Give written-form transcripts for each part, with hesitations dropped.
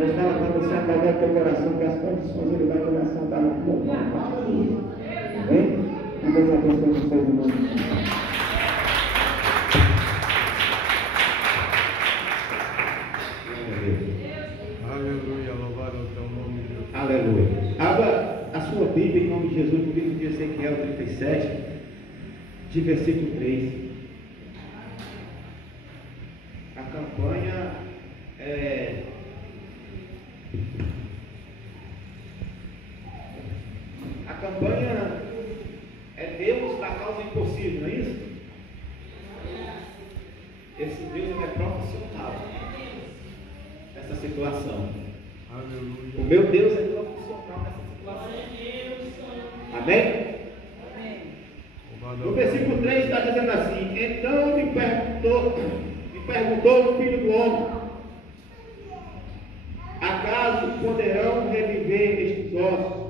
Deus fala para você acalmar o teu coração, que as condições ele vai começar a dar no teu corpo. Amém? Que Deus abençoe vocês, irmãos. Aleluia, louvado é o teu nome, Deus. Aleluia. Abra a sua Bíblia em nome de Jesus, no livro de Ezequiel 37, de versículo 3. A campanha é Deus da causa impossível, não é isso? Esse Deus é profissional nessa situação. Aleluia. O meu Deus é profissional nessa situação. Amém? No versículo 3 está dizendo assim: então me perguntou o filho do homem: acaso poderão reviver estes ossos?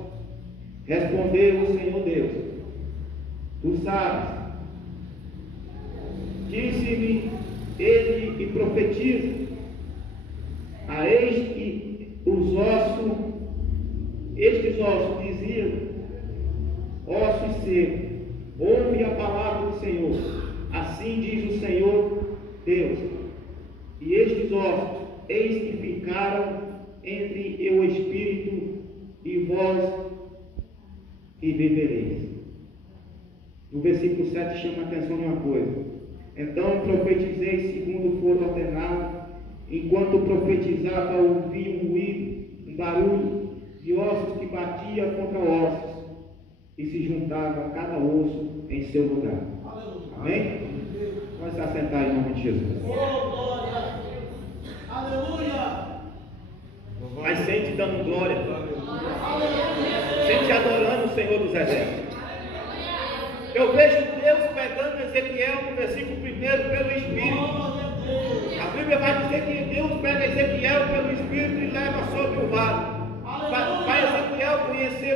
Respondeu o Senhor Deus: tu sabes. Disse-me ele e profetiza: a estes ossos diziam: ossos secos, ouve a palavra do Senhor. Assim diz o Senhor Deus: e estes ossos, eis que ficaram entre o espírito e vós, e vivereis. No versículo 7 chama a atenção de uma coisa: então profetizei segundo for ordenado. Enquanto profetizava, ouvi um ruído, um barulho de ossos que batia contra ossos, e se juntava cada osso em seu lugar. Amém? Vamos se assentar em nome de Jesus. Aleluia! Mas sente dando glória, sente adorando o Senhor dos Exércitos. Eu vejo Deus pegando Ezequiel no versículo 1 pelo Espírito. A Bíblia vai dizer que Deus pega Ezequiel pelo Espírito e leva sobre o vale. Para Ezequiel conhecer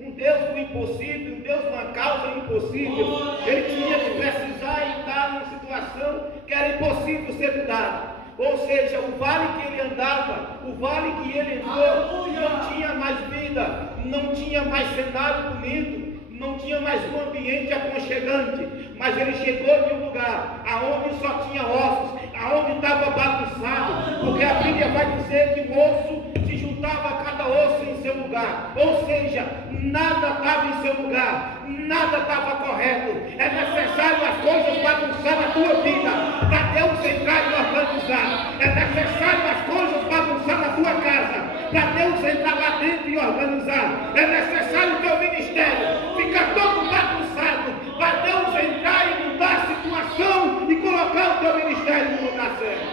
um Deus do impossível, um Deus de uma causa impossível. Ele tinha que precisar estar numa situação que era impossível ser mudada. Ou seja, o vale que ele andava, o vale que ele entrou, não tinha mais vida, não tinha mais cenário bonito, não tinha mais um ambiente aconchegante, mas ele chegou em um lugar aonde só tinha ossos, aonde estava bagunçado, porque a Bíblia vai dizer que o osso se juntava a cada osso em seu lugar, ou seja, nada estava em seu lugar, nada estava correto. É necessário as coisas bagunçar na tua vida, para Deus entrar e organizar. É necessário as coisas bagunçar na tua casa, para Deus entrar lá dentro e organizar. É necessário o teu ministério ficar todo bagunçado, para Deus entrar e mudar a situação e colocar o teu ministério no lugar certo.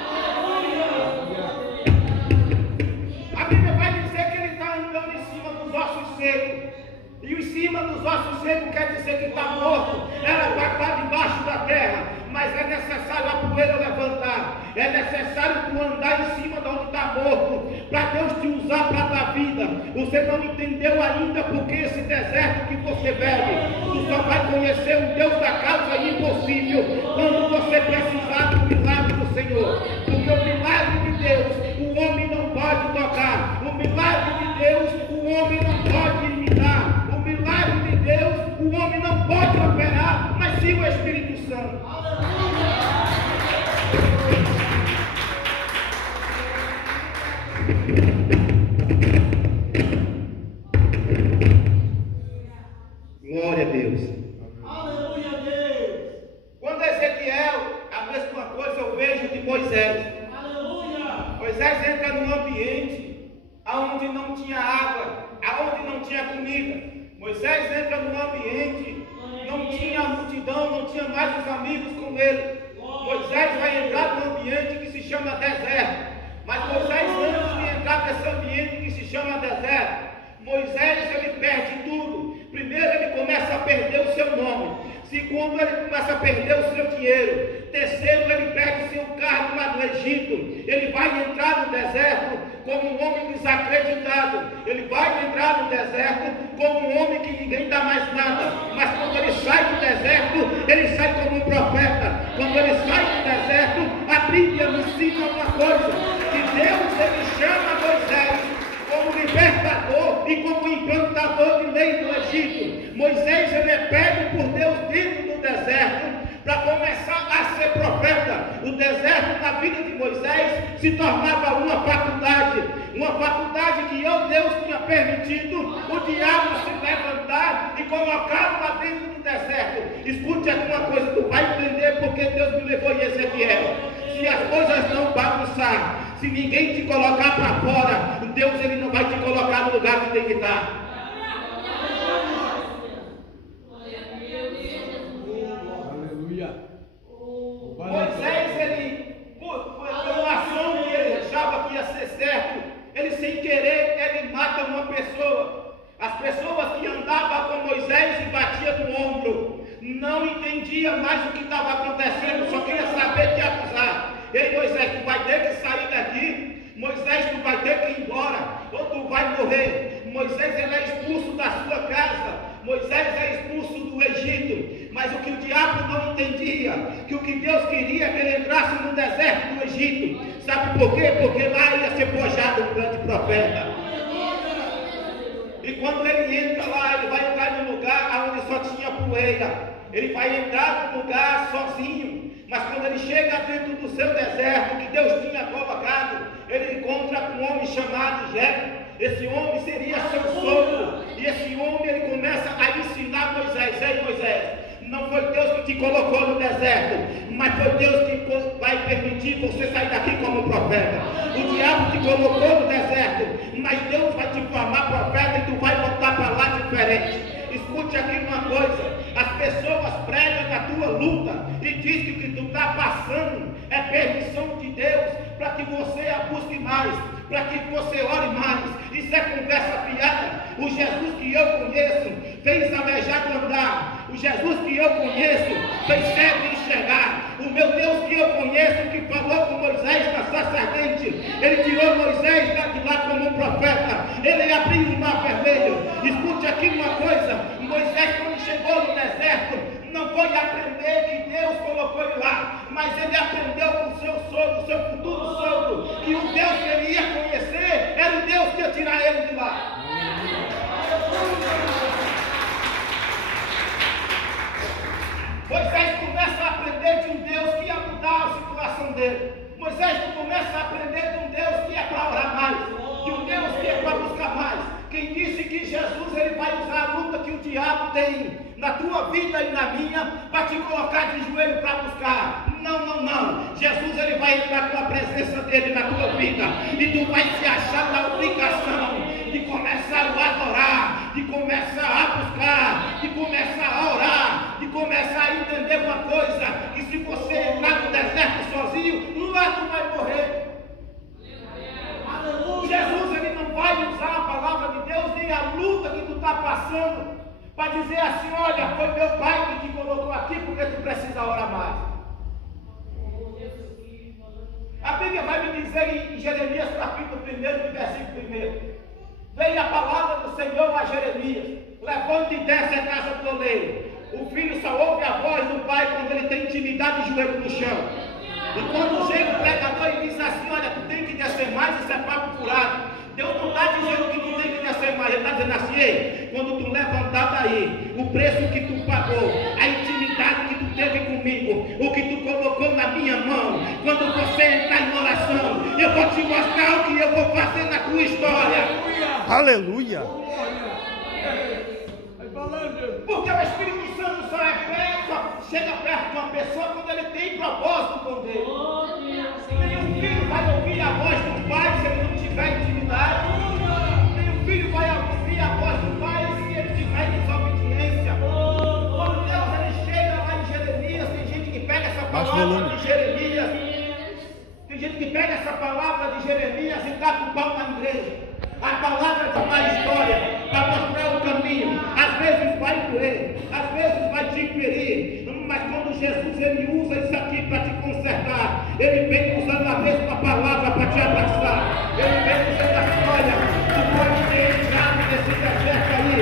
A Bíblia vai dizer que ele está andando em cima dos ossos secos. E em cima dos ossos secos quer dizer que está morto. Era para estar debaixo da terra. Mas é necessário a poeira levantar. É necessário tu andar em cima de onde está morto, para Deus te usar para dar vida. Você não entendeu ainda porque esse deserto que você bebe, tu só vai conhecer o Deus da causa impossível quando você precisar do milagre do Senhor. Porque o milagre de Deus o homem não pode tocar. O milagre de Deus o homem não pode imitar. O milagre de Deus o homem não pode operar, mas sim o Espírito Santo. Glória a Deus. Aleluia a Deus. Quando Ezequiel, a mesma coisa eu vejo de Moisés. Aleluia. Moisés entra num ambiente onde não tinha água, onde não tinha comida. Moisés entra num ambiente, não tinha multidão, não tinha mais os amigos com ele. Moisés vai entrar num ambiente que se chama deserto. Mas Moisés, antes de entrar nesse ambiente que se chama deserto, Moisés ele perde tudo. Primeiro ele começa a perder o seu nome. Segundo ele começa a perder o seu dinheiro. Terceiro ele perde seu cargo lá no Egito. Ele vai entrar no deserto como um homem desacreditado. Ele vai entrar no deserto como um homem que ninguém dá mais nada. Mas quando ele sai do deserto, ele sai como um profeta. Quando ele sai do deserto, a Bíblia nos ensina uma coisa: que Deus ele chama dador de lei no Egito. Moisés, ele é pego por Deus dentro do deserto para começar a ser profeta. O deserto na vida de Moisés se tornava uma faculdade que Deus tinha permitido o diabo se levantar e colocá-lo lá dentro do deserto. Escute alguma coisa, tu vai entender porque Deus me levou em Ezequiel. Se as coisas não bagunçar, se ninguém te colocar para fora, Deus ele não vai te colocar no lugar que tem que estar. Moisés, ele, pelo assunto que ele achava que ia ser certo, ele sem querer, ele mata uma pessoa. As pessoas que andavam com Moisés e batiam no ombro, não entendiam mais o que estava acontecendo, só queria saber de acusar. Ei Moisés, tu vai ter que sair daqui. Moisés, tu vai ter que ir embora, ou tu vai morrer. Moisés, ele é expulso da sua casa. Moisés é expulso do Egito, mas o que o diabo não entendia, que o que Deus queria é que ele entrasse no deserto do Egito. Sabe por quê? Porque lá ia ser forjado um grande profeta. E quando ele entra lá, ele vai entrar num lugar onde só tinha poeira. Ele vai entrar num lugar sozinho. Mas quando ele chega dentro do seu deserto, que Deus tinha colocado, ele encontra um homem chamado Jetro. Esse homem seria seu sogro. E esse homem, ele começa a ensinar Moisés. Ei Moisés, não foi Deus que te colocou no deserto, mas foi Deus que vai permitir você sair daqui como profeta. O diabo te colocou no deserto, mas Deus vai te formar profeta e tu vai voltar para lá diferente. Escute aqui uma coisa, as pessoas pregam na tua luta e diz que o que tu está passando é permissão de Deus para que você a busque mais, para que você ore mais. Isso é conversa fiada. O Jesus que eu conheço fez aleijado andar. O Jesus que eu conheço fez cego enxergar. O meu Deus que eu conheço, que falou com Moisés na sacerdente, ele tirou Moisés de lá como um profeta. Ele abriu o mar vermelho. Escute aqui uma coisa, Moisés quando chegou no deserto, não foi aprender que Deus colocou ele lá, mas ele aprendeu com o seu sogro, seu futuro sogro, que o Deus que ele ia conhecer era o Deus que ia tirar ele de lá. Moisés começa a aprender de um Deus que ia mudar a situação dele. Moisés começa a aprender de um Deus que é para orar mais, de um Deus que é para buscar mais. Quem disse que Jesus ele vai usar a luta que o diabo tem na tua vida e na minha para te colocar de joelho para buscar? Não. Jesus ele vai entrar com a presença dele na tua vida e tu vai se achar na obrigação de começar a adorar, de começar a buscar, de começar a orar, de começar a entender uma coisa, que se você entrar no deserto sozinho, lá tu vai morrer. Jesus ele não vai usar a palavra de Deus nem a luta que tu está passando para dizer assim, olha, foi meu pai que te colocou aqui porque tu precisa orar mais. A Bíblia vai me dizer em Jeremias capítulo 1, no versículo 1, veio a palavra do Senhor a Jeremias, levante e desce a casa do oleiro. O filho só ouve a voz do pai quando ele tem intimidade de joelho no chão. E quando chega o pregador e diz assim, olha, tu tem que descer mais, isso é papo furado. Deus não está dizendo que tu tem que descer mais, ele está dizendo assim, ei, quando tu levantar daí, o preço que tu pagou, a intimidade que tu teve comigo, o que tu colocou na minha mão, quando você entrar em oração, eu vou te mostrar o que eu vou fazer na tua história. Aleluia! Porque o Espírito Santo só chega perto de uma pessoa quando ele tem propósito com Deus. Nenhum filho vai ouvir a voz do pai se ele não tiver intimidade. Nenhum filho vai ouvir a voz do pai se ele tiver desobediência. Quando Deus ele chega lá em Jeremias, tem gente que pega essa palavra de Jeremias. Tem gente que pega essa palavra de Jeremias e dá com o pau na igreja. A palavra de uma história para mostrar o caminho. Às vezes vai doer, às vezes vai te ferir, mas quando Jesus ele usa isso aqui para te consertar, ele vem usando a mesma palavra para te abraçar. Ele vem dizendo assim, olha, tu pode ter entrado nesse deserto aí,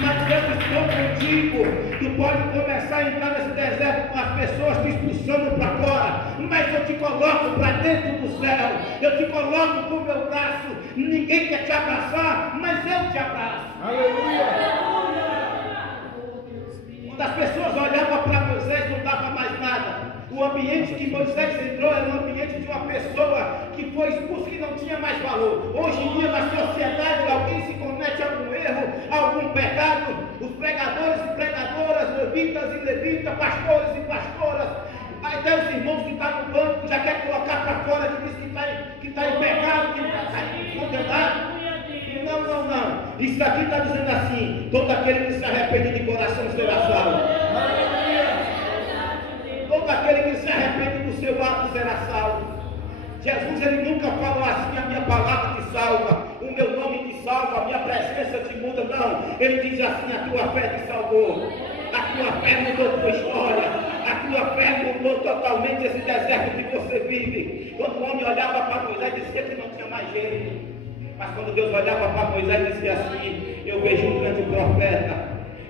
mas eu estou contigo. Tu pode começar a entrar nesse deserto com as pessoas te expulsando para fora, mas eu te coloco para dentro do céu, eu te coloco com o meu braço. Ninguém quer te abraçar, mas eu te abraço. Aleluia. Quando as pessoas olhavam para Moisés, não dava mais nada. O ambiente que Moisés entrou era um ambiente de uma pessoa que foi expulsa, que não tinha mais valor. Hoje em dia, na sociedade, alguém se comete algum erro, algum pecado, os pregadores e pregadoras, levitas e levitas, pastores e pastoras, até os irmãos que estão no banco já quer colocar para fora, que diz que está em pecado, que está condenado. Não. Isso aqui está dizendo assim: todo aquele que se arrepende de coração será salvo. Todo aquele que se arrepende do seu ato será salvo. Jesus, ele nunca falou assim: a minha palavra te salva, o meu nome te salva, a minha presença te muda. Não, ele diz assim: a tua fé te salvou, a tua fé mudou a tua história, a tua fé mudou totalmente esse deserto que você vive. Quando o homem olhava para Moisés, dizia que não tinha mais jeito. Mas quando Deus olhava para Moisés, dizia assim: eu vejo um grande profeta,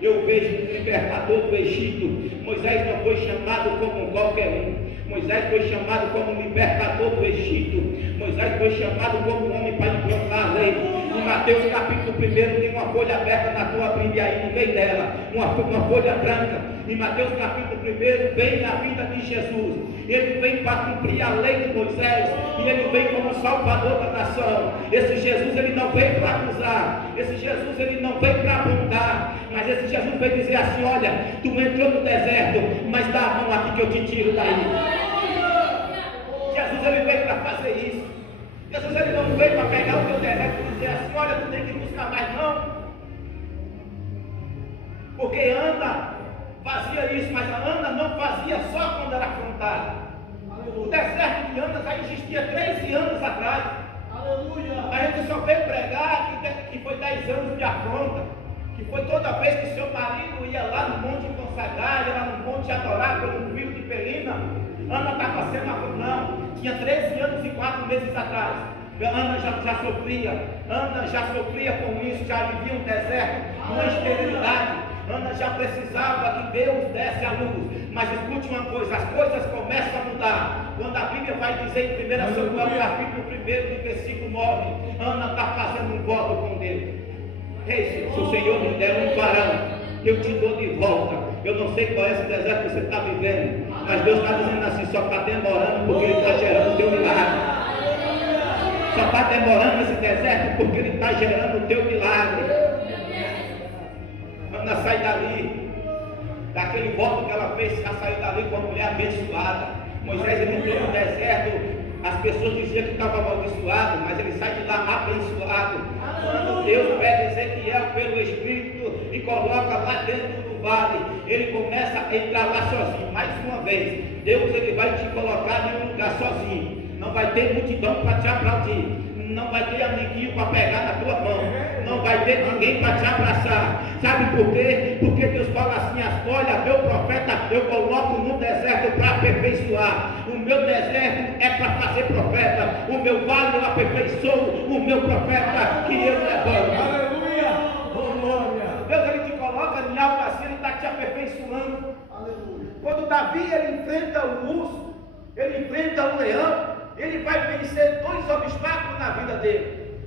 eu vejo um libertador do Egito. Moisés não foi chamado como qualquer um. Moisés foi chamado como libertador do Egito. Moisés foi chamado como um homem para implantar a lei. Em Mateus capítulo 1 tem uma folha aberta na tua Bíblia aí no meio dela, uma folha branca. Em Mateus capítulo 1 vem a vida de Jesus. Ele vem para cumprir a lei de Moisés e ele vem como salvador da nação. Esse Jesus, ele não veio para acusar, esse Jesus, ele não veio para apontar, mas esse Jesus veio dizer assim: olha, tu entrou no deserto, mas dá a mão aqui que eu te tiro daí. Jesus, ele veio para fazer isso. Jesus, ele não veio para pegar o teu deserto e dizer assim: olha, tu tem que buscar mais, não. Porque Ana fazia isso, mas a Ana não fazia só quando era afrontada. O deserto de Ana já existia 13 anos atrás. Aleluia. A gente só veio pregar que foi 10 anos de afronta, que foi toda vez que seu marido ia lá no monte consagrar, ia lá no monte adorar pelo filho de Penina. Ana estava sendo afrontada. Não, tinha 13 anos e 4 meses atrás. Ana já sofria com isso, já vivia um deserto, uma esterilidade. Ana já precisava que Deus desse a luz. Mas escute uma coisa: as coisas começam a mudar quando a Bíblia vai dizer em 1 Samuel capítulo 1 do versículo 9, Ana está fazendo um voto com Deus. Ei, se o Senhor me der um varão, eu te dou de volta. Eu não sei qual é esse deserto que você está vivendo, mas Deus está dizendo assim: só está demorando porque Ele está gerando o teu milagre. Só está demorando esse deserto porque Ele está gerando o teu milagre. Ana sai dali, daquele voto que ela fez, já saiu dali com uma mulher abençoada. Moisés, ele entrou no deserto, as pessoas diziam que estava amaldiçoado, mas ele sai de lá abençoado. Quando Deus pega Ezequiel pelo Espírito e coloca lá dentro do vale, ele começa a entrar lá sozinho. Mais uma vez, Deus, ele vai te colocar em um lugar sozinho. Não vai ter multidão para te aplaudir, não vai ter amiguinho para pegar na tua mão, não vai ter ninguém para te abraçar. Sabe por quê? Porque Deus fala assim: olha, meu profeta eu coloco no deserto para aperfeiçoar. O meu deserto é para fazer profeta, o meu vale eu aperfeiçoo, o meu profeta que eu levanto. Aleluia. Glória. Deus, ele te coloca em algo assim, ele está te aperfeiçoando. Aleluia. Quando Davi, ele enfrenta o urso, ele enfrenta o leão, ele vai vencer 2 obstáculos na vida dele.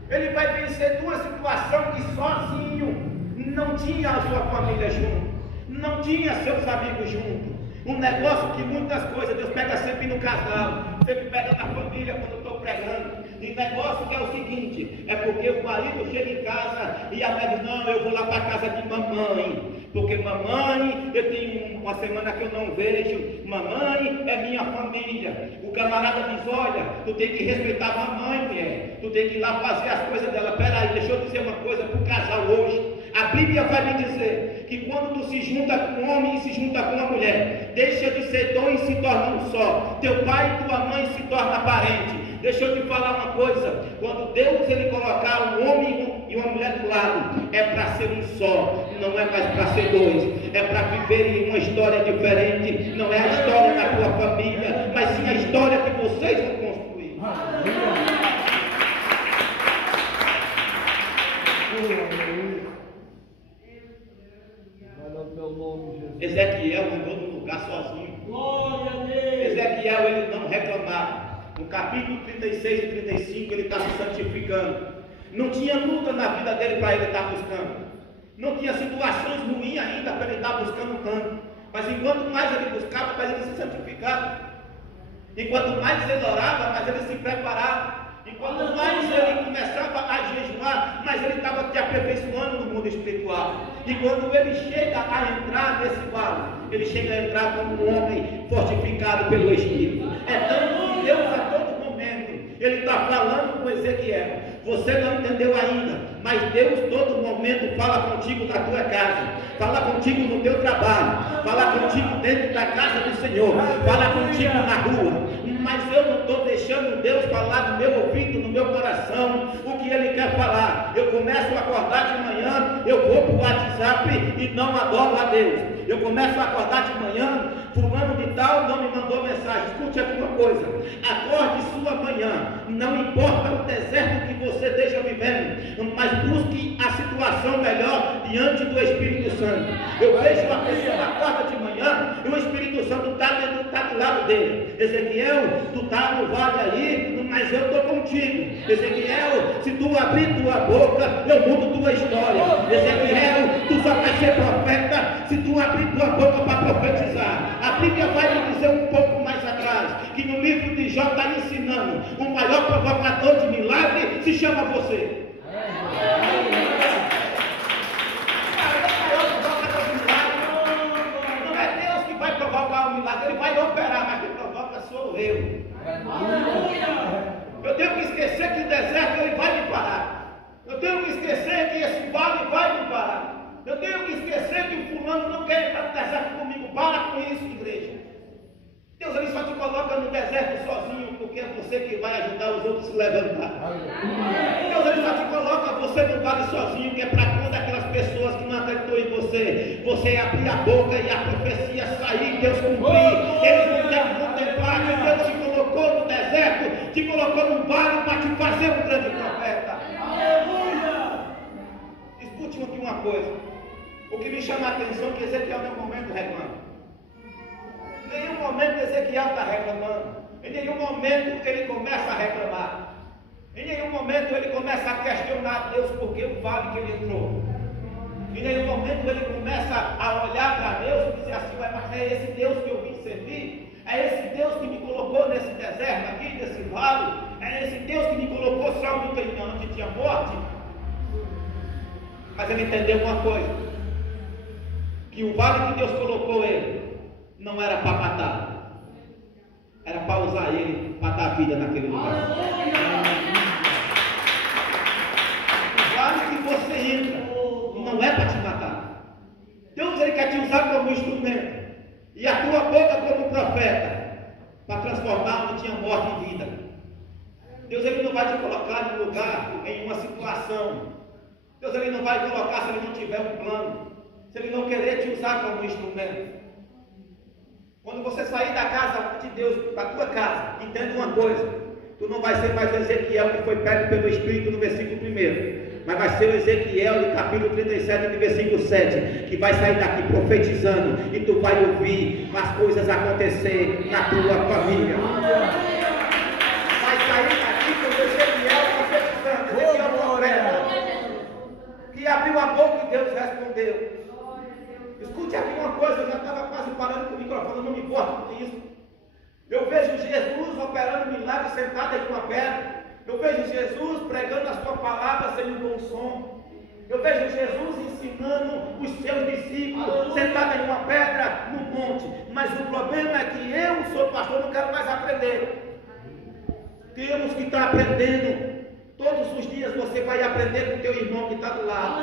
Ele vai vencer 2 situações que sozinho não tinha a sua família junto, não tinha seus amigos junto. Um negócio que muitas coisas Deus pega sempre no casal, sempre pega na família quando eu estou pregando. E negócio que é o seguinte: é porque o marido chega em casa e a mulher diz: não, eu vou lá para a casa de mamãe, porque mamãe, eu tenho uma semana que eu não vejo, mamãe é minha família. O camarada diz: olha, tu tem que respeitar a mamãe, mulher, tu tem que ir lá fazer as coisas dela. Peraí, deixa eu dizer uma coisa para o casal hoje. A Bíblia vai me dizer que quando tu se junta com um homem e se junta com uma mulher, deixa de ser 2 e se torna um só. Teu pai e tua mãe se tornam parente. Deixa eu te falar uma coisa: quando Deus ele colocar um homem e uma mulher do lado, é para ser um só, não é mais para ser 2, é para viver uma história diferente. Não é a história da tua família, mas sim a história que vocês vão construir. Ezequiel andou num lugar sozinho. Glória a Deus. Ezequiel, ele não reclamava. No capítulo 36 e 35, ele está se santificando. Não tinha luta na vida dele para ele estar buscando. Não tinha situações ruins ainda para ele estar buscando tanto. Mas enquanto mais ele buscava, mais ele se santificava. Enquanto mais ele orava, mais ele se preparava. Enquanto mais ele começava a jejuar, mais ele estava se aperfeiçoando no mundo espiritual. E quando ele chega a entrar nesse vale, ele chega a entrar como um homem fortificado pelo Espírito. É tanto que Deus a todo momento, ele está falando com Ezequiel. Você não entendeu ainda, mas Deus todo momento fala contigo na tua casa, fala contigo no teu trabalho, fala contigo dentro da casa do Senhor, fala contigo na rua. Mas eu não estou deixando Deus falar no meu ouvido, no meu coração, o que Ele quer falar. Eu começo a acordar de manhã, eu vou para o WhatsApp e não adoro a Deus. Eu começo a acordar de manhã, fulano de tal não me mandou mensagem. Escute aqui uma coisa, acorde sua manhã, não importa o deserto que você esteja vivendo, mas busque a situação melhor diante do Espírito Santo. Eu vejo a pessoa acorda de manhã e o Espírito Santo está do lado dele. Ezequiel, tu está no vale aí, mas eu estou contigo. Ezequiel, se tu abrir tua boca, eu mudo tua história. Ezequiel, tu só vai ser profeta se tu abrir tua boca para profetizar. A Bíblia vai me dizer um pouco mais atrás, que no livro de Jó está ensinando, o maior provocador de milagre se chama você. Não é Deus que vai provocar o milagre, Ele vai operar, mas quem provoca sou eu. Eu tenho que esquecer que o deserto ele vai me parar. Eu tenho que esquecer que esse vale vai me parar. Eu tenho que esquecer que o fulano não quer entrar no deserto comigo. Para com isso, igreja. Deus ele só te coloca no deserto sozinho, porque é você que vai ajudar os outros a se levantar. Deus ele só te coloca você no vale sozinho, que é para quando aquelas pessoas que não acreditam em você, você abrir a boca e a profecia sair, Deus cumprir. Eles não devem contemplar que Deus te colocou no deserto, te colocou no vale para te fazer um grande profeta. Aleluia! Escute aqui uma coisa. O que me chama a atenção é que Ezequiel em nenhum momento reclama. Em nenhum momento Ezequiel está reclamando. Em nenhum momento ele começa a reclamar. Em nenhum momento ele começa a questionar Deus porque o vale que ele entrou. Em nenhum momento ele começa a olhar para Deus e dizer assim, mas é esse Deus que eu vim servir? É esse Deus que me colocou nesse deserto aqui, nesse vale? É esse Deus que me colocou só onde tinha morte? Mas ele entendeu uma coisa, que o vale que Deus colocou ele não era para matar, era para usar ele para dar vida naquele lugar. O vale que você entra não é para te matar. Deus ele quer te usar como instrumento e a tua boca como profeta para transformar onde tinha morte em vida. Deus ele não vai te colocar em um lugar, em uma situação. Deus ele não vai colocar se ele não tiver um plano, se ele não querer te usar como instrumento. Quando você sair da casa de Deus, da tua casa, entenda uma coisa, tu não vai ser mais o Ezequiel que foi pego pelo Espírito no versículo 1, mas vai ser o Ezequiel de capítulo 37, de versículo 7, que vai sair daqui profetizando, e tu vai ouvir as coisas acontecer na tua família. Vai sair daqui com o Ezequiel profetizando, Ezequiel profeta, que abriu a boca e Deus respondeu. Escute aqui uma coisa, eu já estava quase parando com o microfone, eu não me importo com isso. Eu vejo Jesus operando milagres sentado em uma pedra. Eu vejo Jesus pregando a sua palavra sem um bom som. Eu vejo Jesus ensinando os seus discípulos sentado em uma pedra no monte. Mas o problema é que eu sou pastor, não quero mais aprender. Temos que estar aprendendo. Todos os dias você vai aprender com o teu irmão que está do lado.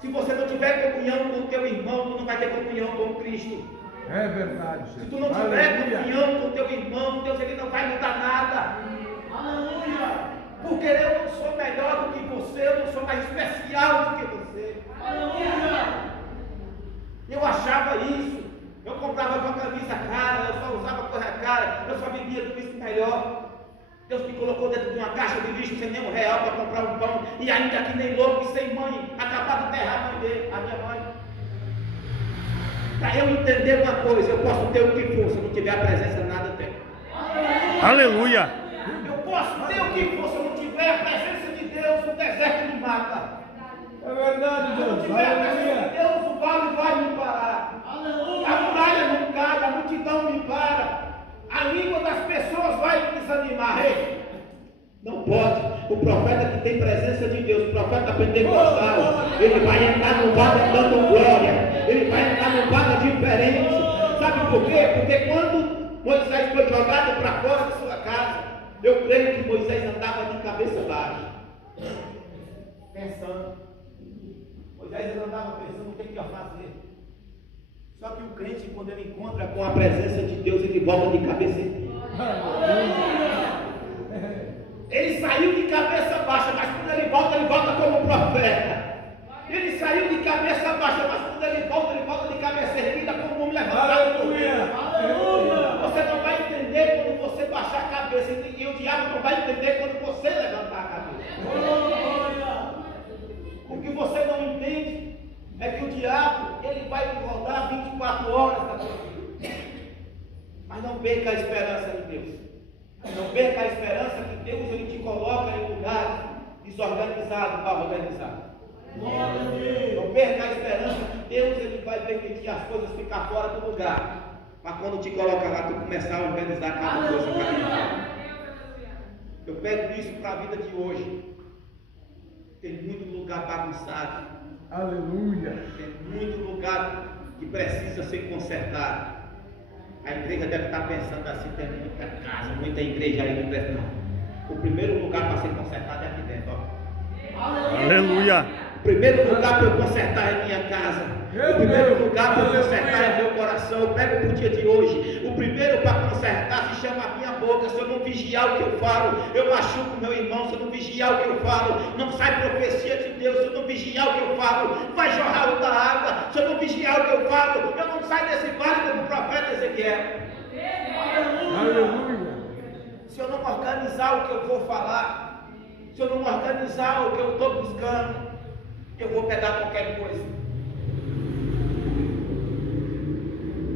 Se você não tiver comunhão com o teu irmão, tu não vai ter comunhão com Cristo. É verdade, Senhor. Se tu não tiver comunhão com o teu irmão, Deus ele não vai mudar nada. Aleluia! Porque eu não sou melhor do que você, eu não sou mais especial do que você. Aleluia! Eu achava isso. Eu comprava uma camisa cara, eu só usava coisa cara, eu só vivia do isso melhor. Deus me colocou dentro de uma caixa de lixo sem nem R$1 para comprar um pão, e ainda que nem louco e sem mãe, acabado de enterrar a mãe dele, a minha mãe. Para eu entender uma coisa, eu posso ter o que for, se não tiver a presença, nada tem. Aleluia. Eu posso ter o que for, se eu não tiver a presença de Deus, o deserto me mata. É verdade, Se eu não Deus. tiver a presença de Aleluia. Deus, o vale vai me parar. A muralha não cai, a multidão me para. A língua das pessoas vai me desanimar. Ei, não pode. O profeta que tem presença de Deus, o profeta pentecostal, ele vai entrar no vaga dando glória. Ele vai entrar no vaga diferente. Sabe por quê? Porque quando Moisés foi jogado para fora de sua casa, eu creio que Moisés andava de cabeça baixa, pensando. Moisés andava pensando o que ele ia fazer. Só que o crente, quando ele encontra com a presença de Deus, ele volta de cabeça erguida. Ele saiu de cabeça baixa, mas quando ele volta como profeta. Ele saiu de cabeça baixa, mas quando ele volta de cabeça erguida, como um levantado. Aleluia. Você não vai entender quando você baixar a cabeça, e o diabo não vai entender quando você levantar a cabeça. O que você não entende é que o diabo, ele vai te rodar 24 horas da sua vida. Mas não perca a esperança de Deus. Não perca a esperança que Deus, ele te coloca em lugares desorganizados para organizar. Não perca a esperança que Deus, ele vai permitir as coisas ficar fora do lugar. Mas quando te coloca lá, tu começar a organizar cada coisa. Eu pego isso para a vida de hoje. Tem muito lugar bagunçado. Aleluia. Tem muito lugar que precisa ser consertado. A igreja deve estar pensando assim, tem muita casa, muita igreja aí que precisa. O primeiro lugar para ser consertado é aqui dentro, ó. Aleluia. O primeiro lugar para eu consertar é minha casa. O primeiro lugar para eu consertar é meu coração. Eu pego para o dia de hoje. O primeiro para consertar se chama a minha boca. Se eu não vigiar o que eu falo, eu machuco meu irmão. Se eu não vigiar o que eu falo, não sai profecia de Deus. Se eu não vigiar o que eu falo, vai jorrar outra água. Se eu não vigiar o que eu falo, eu não saio desse vale como o profeta Ezequiel. Aleluia. Se eu não organizar o que eu vou falar, se eu não organizar o que eu estou buscando, eu vou pegar qualquer coisa.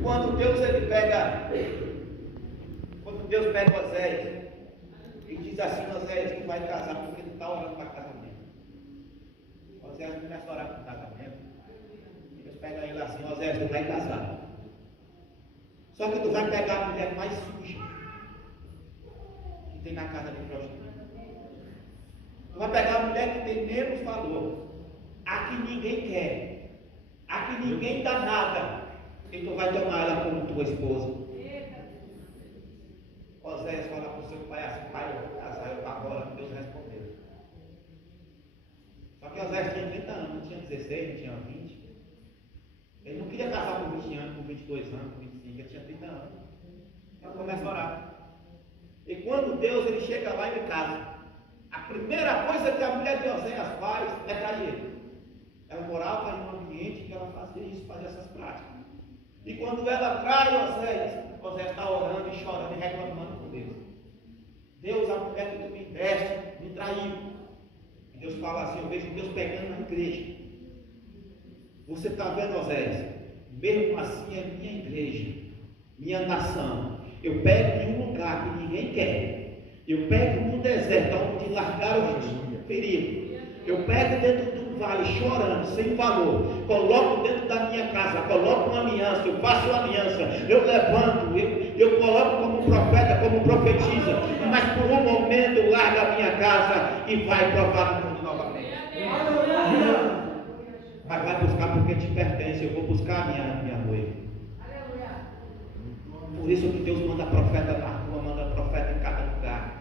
Quando Deus pega Oséias e diz assim: Oséias, tu vai casar porque tu está orando para casamento. Oséias começa a orar para casamento. Deus pega ele assim: Oséias, tu vai casar. Só que tu vai pegar a mulher mais suja que tem na casa de prostituta. Tu vai pegar a mulher que tem menos valor, a que ninguém quer, a que ninguém dá nada, e tu vai tomar ela como tua esposa. Oséias fala para o seu pai assim: pai, eu vou casar, eu agora. Deus respondeu. Só que Oséias tinha 30 anos, não tinha 16, não tinha 20. Ele não queria casar com 20 anos, com 22 anos, com 25, ele tinha 30 anos. Então começa a orar. E quando Deus ele chega lá e ele casa, a primeira coisa que a mulher de Oséias faz é trair ele. Ela morava em um ambiente que ela fazia isso, fazia essas práticas. E quando ela trai Oséias está orando e chorando e reclamando com Deus. Deus, a mulher que tu me deste, me traiu. E Deus fala assim: eu vejo Deus pegando na igreja. Você está vendo, Oséias? Mesmo assim é minha igreja, minha nação. Eu pego em um lugar que ninguém quer. Eu pego num deserto onde largaram os feridos. Eu pego dentro de um vale chorando, sem valor. Coloco dentro da minha casa, coloco uma aliança, eu faço uma aliança, eu levanto, eu coloco como profeta, como profetisa. Mas por um momento larga a minha casa e vai provar no mundo novamente. Mas vai buscar porque te pertence. Eu vou buscar a minha noiva. Por isso que Deus manda profeta na rua, manda profeta em cada lugar.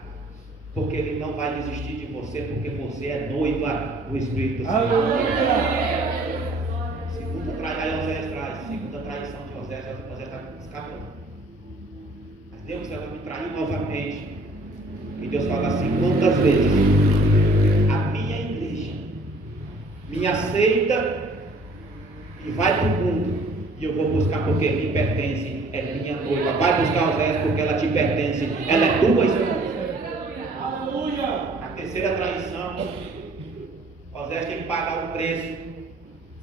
Porque Ele não vai desistir de você, porque você é noiva do Espírito Santo. Segunda traição, Oséias traz. Segunda traição de Oséias está escapando. Mas Deus vai me trair novamente. E Deus fala assim: quantas vezes a minha igreja me aceita e vai para o mundo, e eu vou buscar porque me pertence, é minha noiva. Vai buscar Oséias porque ela te pertence, ela é tua esposa. A terceira traição, Oséias tem que pagar o preço,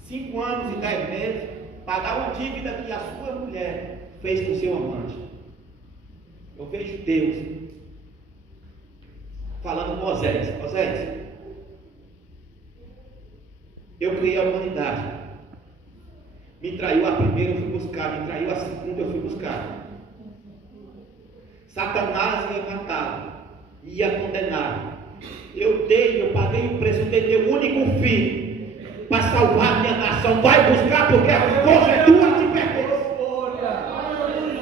5 anos e 10 meses, pagar uma dívida que a sua mulher fez com seu amante. Eu vejo Deus falando com Osés: Osés, eu criei a humanidade. Me traiu a primeira, eu fui buscar. Me traiu a segunda, eu fui buscar. Satanás ia matar, ia condenar. Eu paguei o preço, eu dei meu único filho para salvar minha nação. Vai buscar, porque a coisa é tua e te pertence.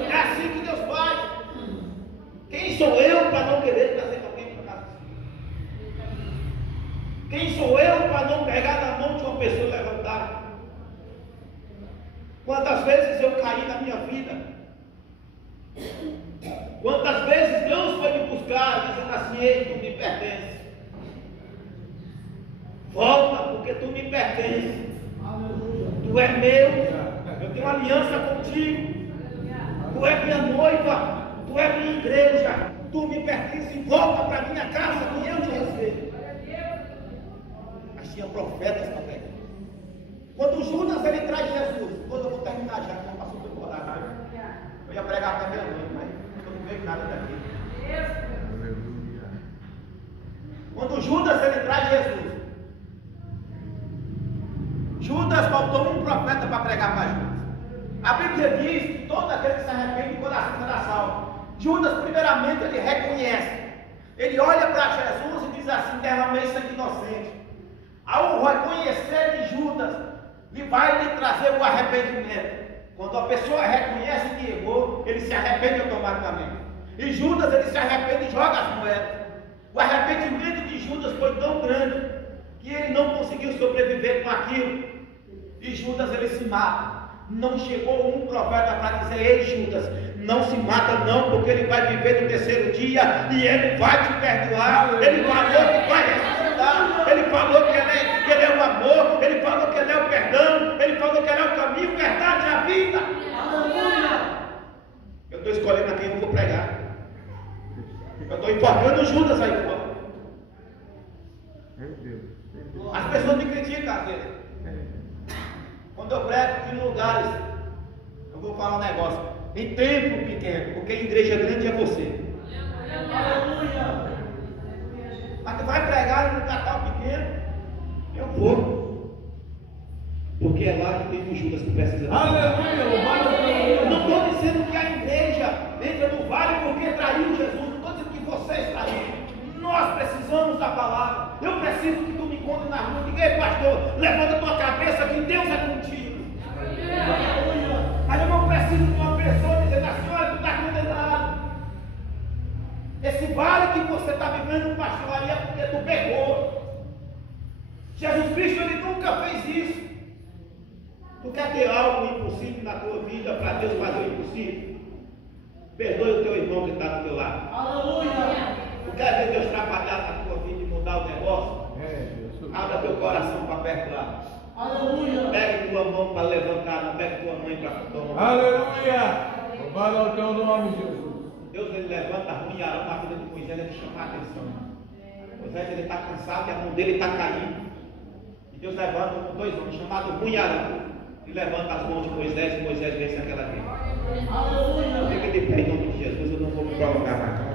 É assim que Deus faz. Quem sou eu para não querer trazer alguém para casa? Quem sou eu para não pegar na mão de uma pessoa e levantar? Quantas vezes eu caí na minha vida? Quantas vezes Deus foi me buscar dizendo assim: ei, tu me pertence. Volta, porque tu me pertence. Tu é meu. Eu tenho aliança contigo. Tu é minha noiva. Tu é minha igreja. Tu me pertence. Volta para minha casa que eu te recebo. Mas tinha profetas também. Quando Judas ele traz Jesus, quando eu vou terminar já, que não passou por horário, eu ia pregar até meia-noite, mas eu não vejo nada daqui. Quando Judas ele traz Jesus, Judas faltou um profeta para pregar para Judas. A Bíblia diz que todo aquele que se arrepende, o coração será salvo. Judas, primeiramente, ele reconhece. Ele olha para Jesus e diz assim: derramei sangue inocente. Ao reconhecer de Judas, ele vai lhe trazer o arrependimento. Quando a pessoa reconhece que errou, ele se arrepende automaticamente. E Judas, ele se arrepende e joga as moedas. O arrependimento de Judas foi tão grande que ele não conseguiu sobreviver com aquilo. E Judas, ele se mata. Não chegou um profeta para dizer: ei Judas, não se mata não, porque ele vai viver no terceiro dia e ele vai te perdoar. Ele falou que vai ressuscitar. Ele falou que ele é o amor. Ele falou que ele é o perdão. Ele falou que ele é o caminho, verdade e a vida. Aleluia. Eu estou escolhendo a quem eu vou pregar. Eu estou enfocando Judas aí fora. As pessoas me criticam às vezes. Quando eu prego em lugares, eu vou falar um negócio. Em tempo pequeno, porque a igreja grande é você. Aleluia. Mas tu vai pregar em um lugar tão pequeno? Eu vou. Porque é lá que tem um Judas que precisa. Aleluia. Eu não estou dizendo que a igreja entra no vale porque traiu Jesus. Não estou dizendo que vocês traíram. Nós precisamos da palavra. Eu preciso que tu me encontre na rua. Diga: ei pastor, levanta a tua cabeça que Deus é contigo. Mas eu não preciso de uma pessoa dizendo assim: olha, tu está condenado. Esse vale que você está vivendo, pastor, aí é porque tu pecou. Jesus Cristo, ele nunca fez isso. Tu quer ter algo impossível na tua vida para Deus fazer o impossível? Perdoe o teu irmão que está do teu lado. Aleluia. Tu quer ver Deus trabalhar na tua vida e mudar o negócio? Abra teu coração para perdoar. Aleluia. Pegue tua mão para levantar, não pegue tua mãe para tomar. Aleluia. Louvado ao teu nome, Jesus. Deus, ele levanta ruim e arama a vida de Moisés, ele chama a atenção. Moisés, ele está cansado e a mão dele está caindo. E Deus levanta com dois homens chamados ruim e arama. E levanta as mãos de Moisés e Moisés vence aquela guerra. Aleluia. Fica de pé em nome de Jesus, eu não vou me prolongar mais.